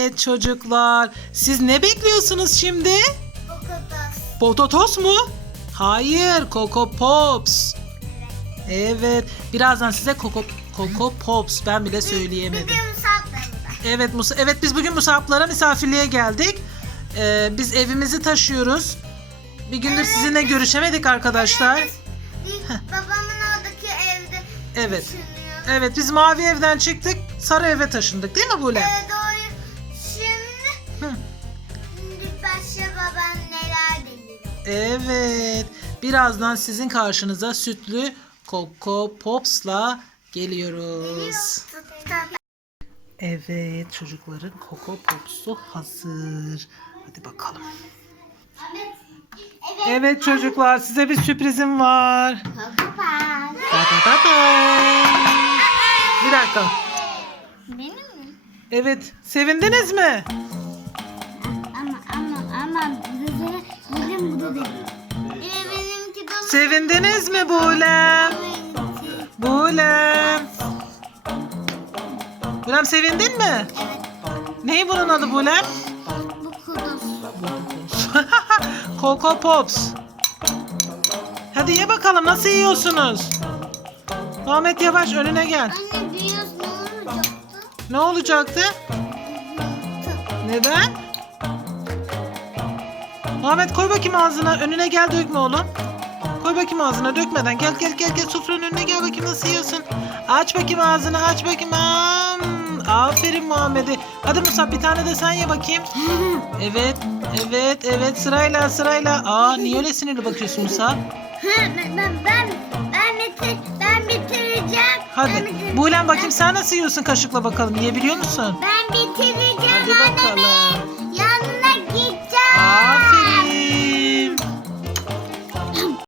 Evet çocuklar. Siz ne bekliyorsunuz şimdi? Kokotas. Pototos mu? Hayır, Coco Pops. Evet, birazdan size Coco Coco Pops ben bile söyleyemedim. Bir de musaklarında. Evet, Musa evet biz bugün Musab'lara misafirliğe geldik. Ee, biz evimizi taşıyoruz. Bir gündür sizinle görüşemedik arkadaşlar. Biz babamın oradaki evde Evet. Evet, biz mavi evden çıktık, sarı eve taşındık değil mi Bule? Ee, Evet. Birazdan sizin karşınıza sütlü Coco Pops'la geliyoruz. Evet çocukların Coco Pops'u hazır. Hadi bakalım. Evet. Çocuklar size bir sürprizim var. Kokopas. Da da da da. Bir dakika. Benim mi? Evet sevindiniz mi? Benimki de Sevindiniz mi Bulem? Bulem. Bulem sevindin mi? Neyi bunun adı Bulem? Bu kuduz. Coco Pops. Hadi ye bakalım nasıl yiyorsunuz? Ahmet yavaş önüne gel. Anne biraz ne olacaktı? Ne olacaktı? Neden? Ahmet koy bakayım ağzına. Önüne gel dökme oğlum. Koy bakayım ağzına dökmeden. Gel gel gel gel sofranın önüne gel bakayım nasıl yiyorsun. Aç bakayım ağzını aç bakayım. Am, aferin Muhammed'e. Hadi Musab bir tane de sen ye bakayım. Evet evet evet sırayla sırayla. Aa niye öyle sinirli bakıyorsun Musab? ben ben ben ben bitir ben bitireceğim. Ben, Hadi. bitir- Buğulen bakayım sen nasıl yiyorsun kaşıkla bakalım. Yiyebiliyor musun? ben bitireceğim Hadi bakalım.